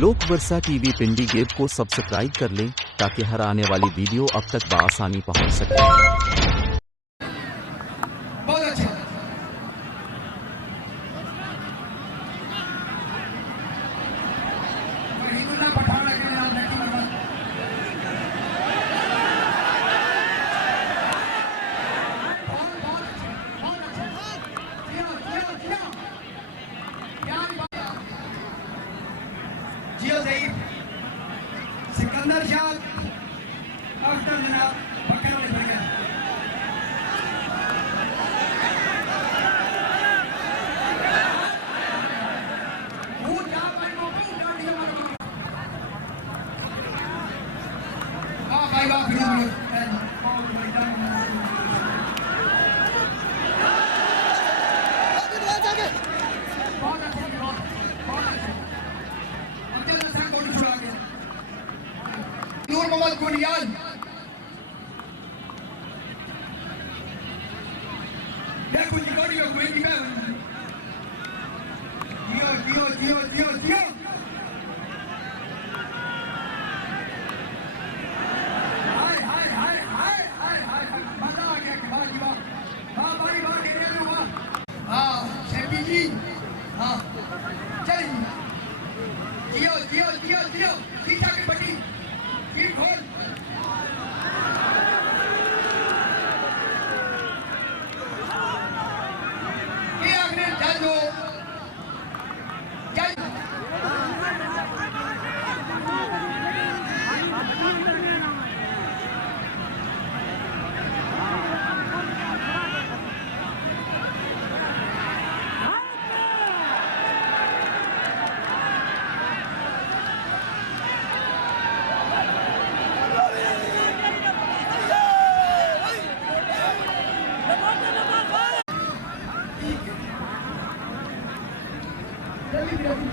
लोक वर्षा टीवी पिंडी गेब को सब्सक्राइब कर लें ताकि हर आने वाली वीडियो अब तक बआसानी पहुंच सके। बहुत अच्छा। जियो ज़ईद सिकंदर शाह डॉक्टर जनाब बकर वाले भर गया वो जा भाई मौका उठा दिया मारो वाह भाई वाह फिर नूर मोहम्मद कुनियाल देखो जी गाड़ी को एक में जियो हाय मजा आ गया कि बाजी वाह भाई वाह घेरे में वाह हां शेपी जी हां चलिए जियो सीता की बटी ये खोल ये आखिर जाजो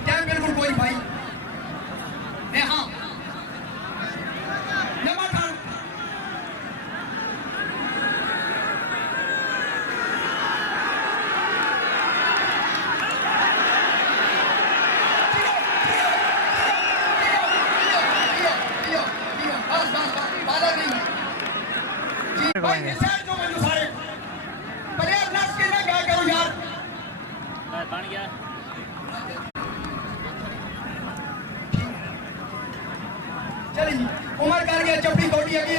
क्या बिल्कुल कोई भाई मैं हाँ नंबर खान बस बाधा नहीं जी भाई निशान जो मैं सारे पर यार नस के ना क्या करूं यार बन गया चलिए उमर कर गया चपड़ी कोटी अगे